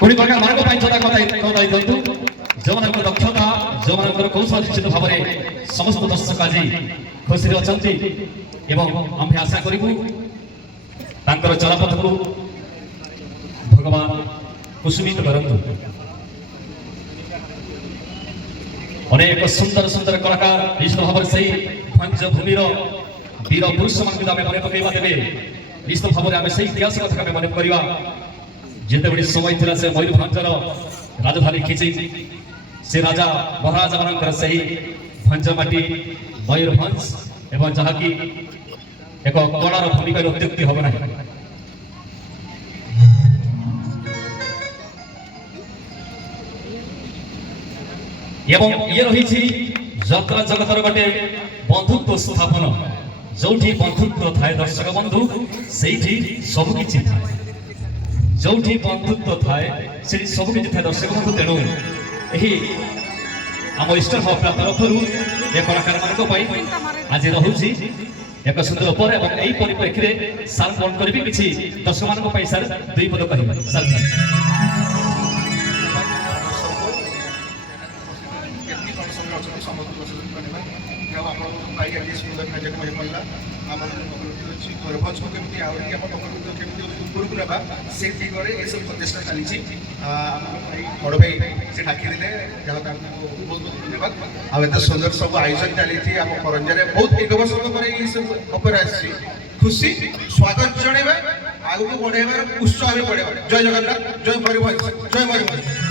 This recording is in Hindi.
कोणी प्रकार मार्ग पाइछता कथाई दिंतु जो दक्षता जो कौशल निश्चित भाव में समस्त दर्शक आज खुशी अच्छा एवं आम आशा करूँ चलपथ को भगवान कुसुमित करंतु। अनेक सुंदर सुंदर कलाकार निश्चित भाव से भंज भूमिर वीर पुरुष मान मन पकड़ा देवे निश्चित भाव में से इतिहास कथा मन करवा जिते बड़ी समय था से मयूरभंजर राजधानी खिंची से राजा महाराजा मान से भंजमाटी मयूरभंज एवं जहाँकि एक कलार भूमिका अत्युक्ति हम ना एवं ये रही यात्रा जगतर गोटे बंधुत्व स्थापन जो बंधुत्व थाए दर्शक बंधु से सबकि थाए जो बंधुत्व थाए से सबकि थाए दर्शक बंधु तेणु यही आम इष्ट भावना तरफ ये कलाकार मान आज रही एक सुंदर पर यही परिप्रेक्षी में सार बंद करी किसी दर्शक मान सर दुई पद कह सर मयूरभंज को कमी उपरको ना से दिगरे ये सब प्रचेषा चली बड़ भाई से डाकी दे बहुत बहुत धन्यवाद आते सुंदर सब आयोजन चली आम करंजा बहुत एक वर्ष पर सब अपेरा खुशी स्वागत जनइबा आगे बढ़ेबार उत्साह बढ़ेगा। जय जगन्नाथ जय मयूरभंज जय मयूरभंज।